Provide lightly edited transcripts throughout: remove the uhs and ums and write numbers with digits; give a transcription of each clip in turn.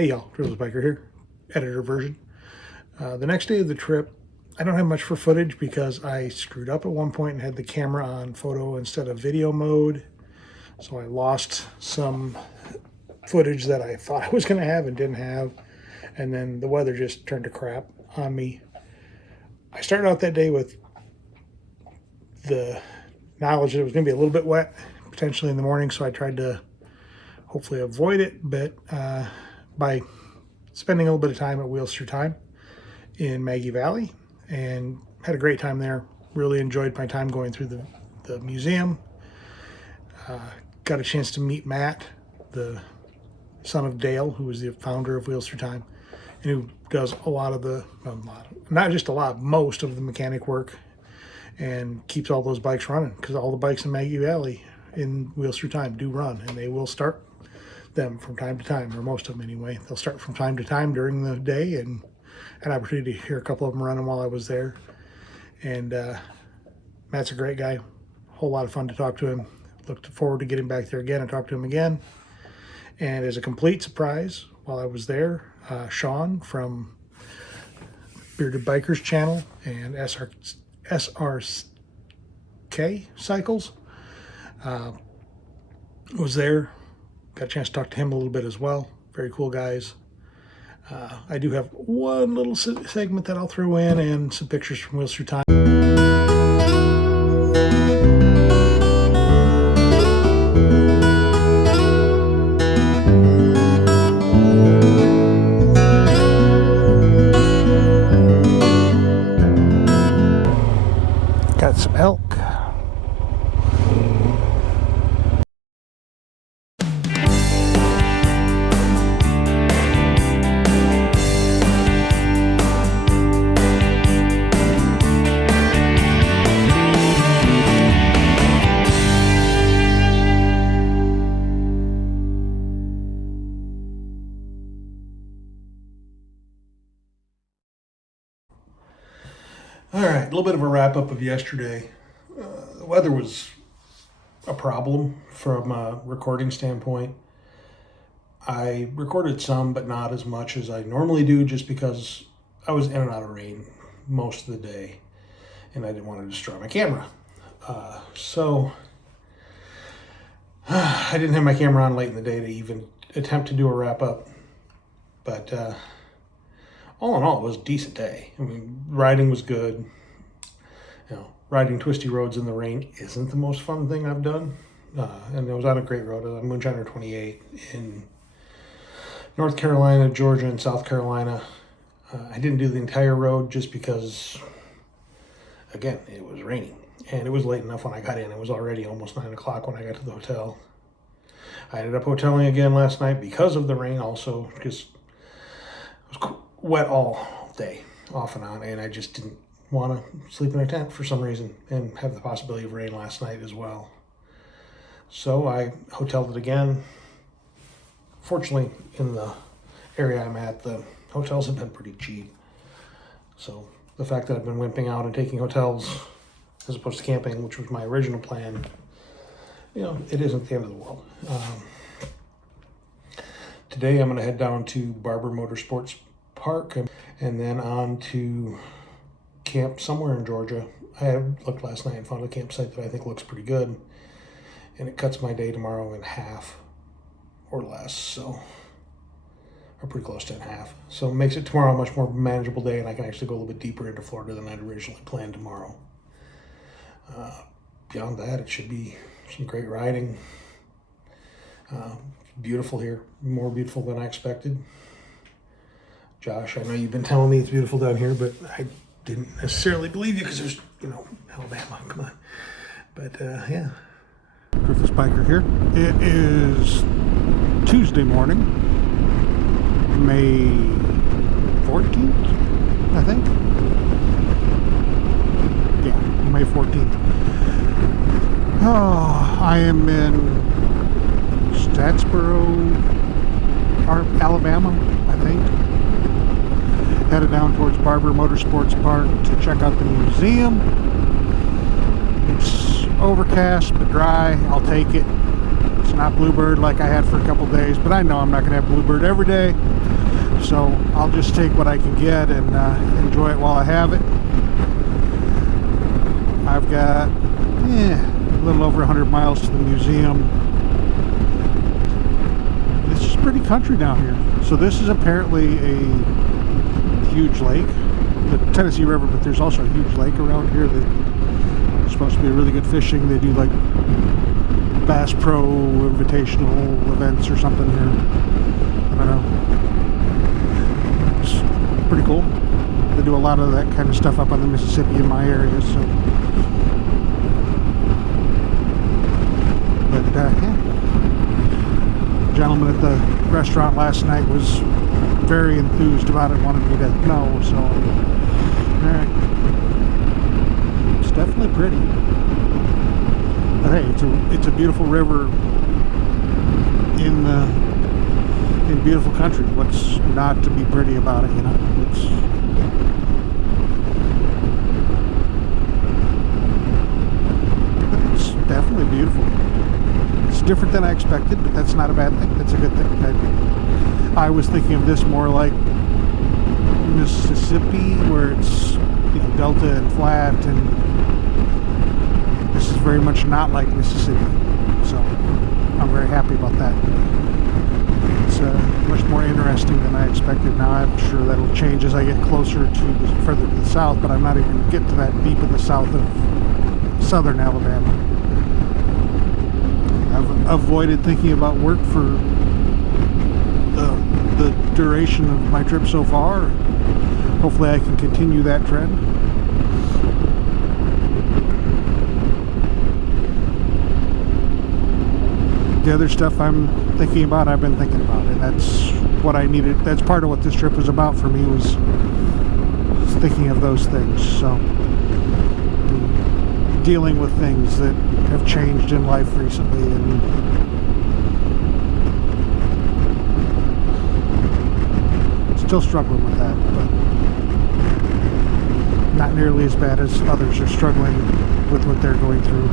Hey y'all, driftlessbiker here, editor version. The next day of the trip, I don't have much for footage because I screwed up at one point and had the camera on photo instead of video mode. So I lost some footage that I thought I was going to have and didn't have. And then the weather just turned to crap on me. I started out that day with the knowledge that it was going to be a little bit wet, potentially in the morning. So I tried to hopefully avoid it, but by spending a little bit of time at Wheels Through Time in Maggie Valley, and had a great time there. Really enjoyed my time going through the museum. Got a chance to meet Matt, the son of Dale, who was the founder of Wheels Through Time, and who does a lot of the, not just a lot, most of the mechanic work, and keeps all those bikes running, because all the bikes in Maggie Valley in Wheels Through Time do run, and they will start them from time to time, or most of them anyway. They'll start from time to time during the day, and had an opportunity to hear a couple of them running while I was there. And Matt's a great guy, a whole lot of fun to talk to him. Looked forward to getting back there again and talk to him again. And as a complete surprise, while I was there, Sean from Bearded Bikers channel and SRK Cycles was there. Got a chance to talk to him a little bit as well. Very cool guys. I do have one little segment that I'll throw in and some pictures from Wheels Through Time. Got some elk. All right, a little bit of a wrap up of yesterday. The weather was a problem from a recording standpoint. I recorded some, but not as much as I normally do, just because I was in and out of rain most of the day, and I didn't want to destroy my camera. So I didn't have my camera on late in the day to even attempt to do a wrap up, but all in all, it was a decent day. I mean, riding was good. You know, riding twisty roads in the rain isn't the most fun thing I've done. And I was on a great road, on Moonshiner 28 in North Carolina, Georgia, and South Carolina. I didn't do the entire road just because, again, it was raining. And it was late enough when I got in. It was already almost 9 o'clock when I got to the hotel. I ended up hoteling again last night because of the rain also, because it was wet all day, off and on, and I just didn't want to sleep in a tent for some reason and have the possibility of rain last night as well. So I hoteled it again. Fortunately, in the area I'm at, the hotels have been pretty cheap. So the fact that I've been wimping out and taking hotels as opposed to camping, which was my original plan, you know, it isn't the end of the world. Today I'm going to head down to Barber Motorsports Park and then on to camp somewhere in Georgia. I had looked last night and found a campsite that I think looks pretty good, and it cuts my day tomorrow in half or less, so, or pretty close to in half. So it makes it tomorrow a much more manageable day, and I can actually go a little bit deeper into Florida than I'd originally planned tomorrow. Beyond that, it should be some great riding. Beautiful here, more beautiful than I expected. Josh, I know you've been telling me it's beautiful down here, but I didn't necessarily believe you because there's, you know, Alabama, come on. But yeah. Driftlessbiker here. It is Tuesday morning, May 14th, I think. Yeah, May 14th. Oh, I am in Statsboro, Alabama, I think. Headed down towards Barber Motorsports Park to check out the museum. It's overcast but dry. I'll take it. It's not bluebird like I had for a couple days, but I know I'm not going to have bluebird every day, so I'll just take what I can get and enjoy it while I have it. I've got a little over 100 miles to the museum. It's just pretty country down here. So this is apparently a huge lake, the Tennessee River, but there's also a huge lake around here that is supposed to be really good fishing. They do like Bass Pro Invitational events or something here. I don't know. It's pretty cool. They do a lot of that kind of stuff up on the Mississippi in my area, so. But yeah. The gentleman at the restaurant last night was very enthused about it, wanted me to know, so alright. It's definitely pretty. But hey, it's a beautiful river in beautiful country. What's not to be pretty about it, you know? It's definitely beautiful. It's different than I expected, but that's not a bad thing. That's a good thing. I was thinking of this more like Mississippi, where it's, you know, delta and flat, and this is very much not like Mississippi. So I'm very happy about that. It's much more interesting than I expected. Now I'm sure that'll change as I get closer to further to the south, but I'm not even going to get to that deep in the south of southern Alabama. I've avoided thinking about work for the duration of my trip so far. Hopefully I can continue that trend. The other stuff I'm thinking about, I've been thinking about, and that's what I needed. That's part of what this trip was about for me, was thinking of those things. So dealing with things that have changed in life recently, and still struggling with that, but not nearly as bad as others are struggling with what they're going through.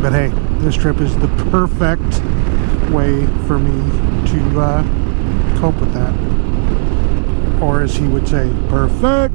But hey, this trip is the perfect way for me to cope with that. Or as he would say, perfect!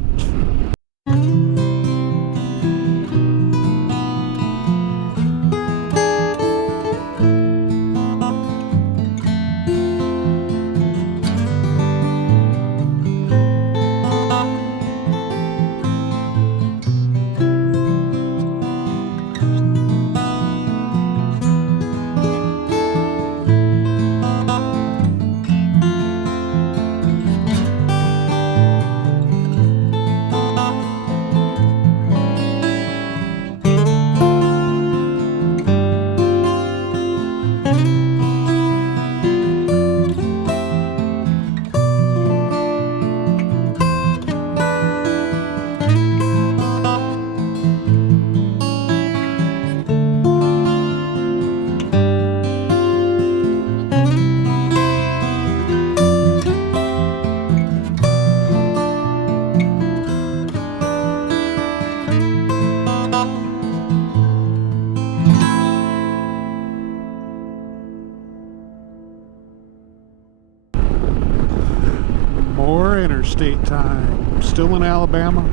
More interstate time. Still in Alabama.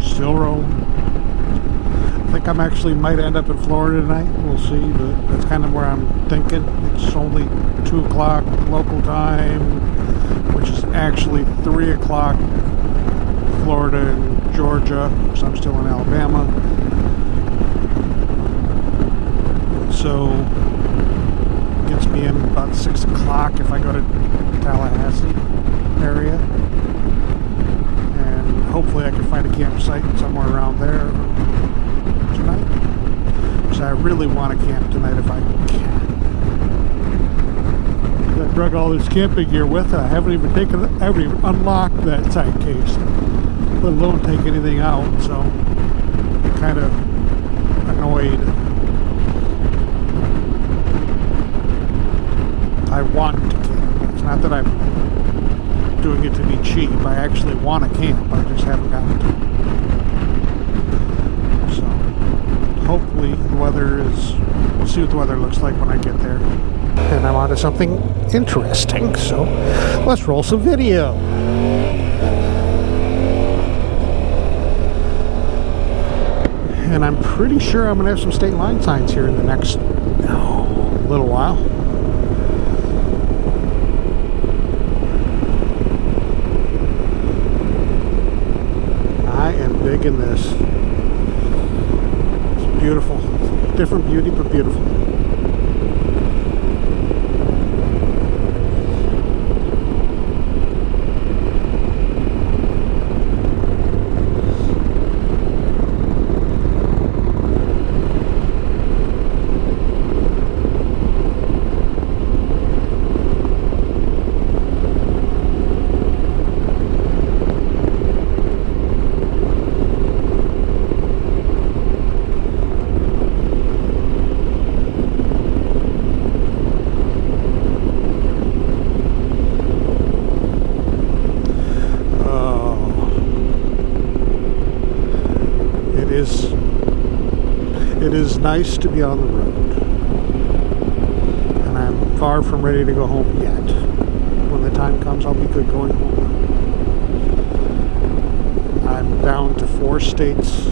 Still rolling. I think I'm actually might end up in Florida tonight. We'll see, but that's kind of where I'm thinking. It's only 2 o'clock local time, which is actually 3 o'clock Florida and Georgia, so I'm still in Alabama. So it gets me in about 6 o'clock if I go to Tallahassee area, and hopefully I can find a campsite somewhere around there tonight, because I really want to camp tonight if I can. I drug all this camping gear with it. I haven't even unlocked that side case, let alone take anything out, so I'm kind of annoyed. I want to camp. It's not that I'm doing it to be cheap. I actually want to camp. I just haven't gotten to. So hopefully the weather is, we'll see what the weather looks like when I get there. And I'm onto something interesting, so let's roll some video. And I'm pretty sure I'm going to have some state line signs here in the next little while. I am digging this. It's beautiful. Different beauty, but beautiful. It is nice to be on the road, and I'm far from ready to go home yet. When the time comes, I'll be good going home. I'm down to 4 states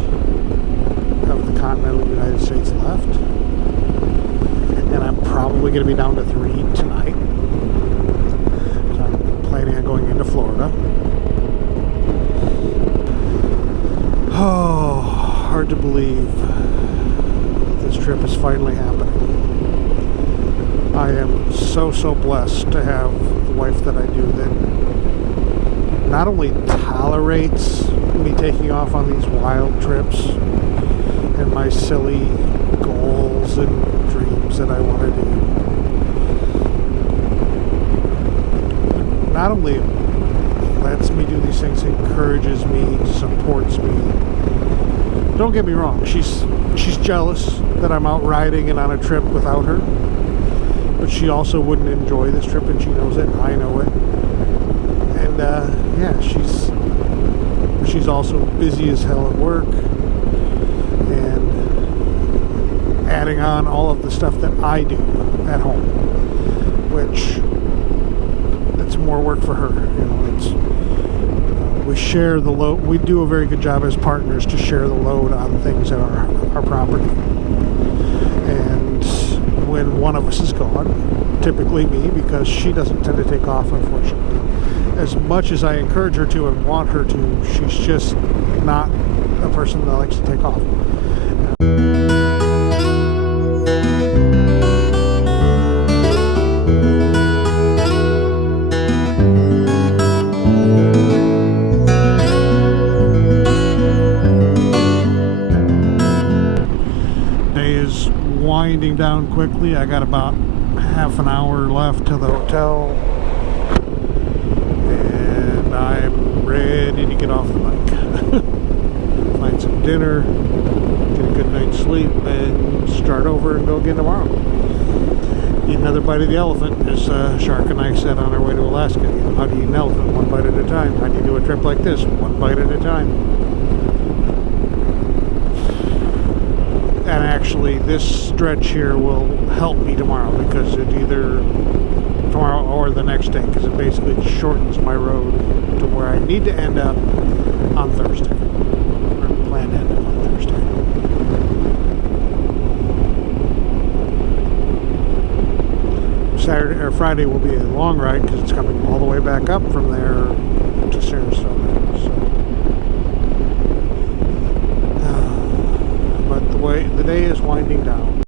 of the continental United States left, and I'm probably going to be down to 3 tonight. So I'm planning on going into Florida. Oh, hard to believe this trip is finally happening. I am so blessed to have the wife that I do, that not only tolerates me taking off on these wild trips and my silly goals and dreams that I want to do, not only lets me do these things, encourages me, supports me. Don't get me wrong, she's jealous that I'm out riding and on a trip without her, but she also wouldn't enjoy this trip, and she knows it, and I know it. And yeah, she's also busy as hell at work, and adding on all of the stuff that I do at home, which it's more work for her. You know, it's we share the load. We do a very good job as partners to share the load on things at our property. And when one of us is gone, typically me, because she doesn't tend to take off, unfortunately. As much as I encourage her to and want her to, she's just not a person that likes to take off. Winding down quickly. I got about half an hour left to the hotel, and I'm ready to get off the bike. Find some dinner, get a good night's sleep, and start over and go again tomorrow. Eat another bite of the elephant, as Shark and I said on our way to Alaska. How do you eat an elephant? One bite at a time. How do you do a trip like this? One bite at a time. And actually, this stretch here will help me tomorrow, because it either tomorrow or the next day, because it basically shortens my road to where I need to end up on Thursday, or plan to end up on Thursday. Saturday or Friday will be a long ride, because it's coming all the way back up from there to Sarasota. So. The day is winding down.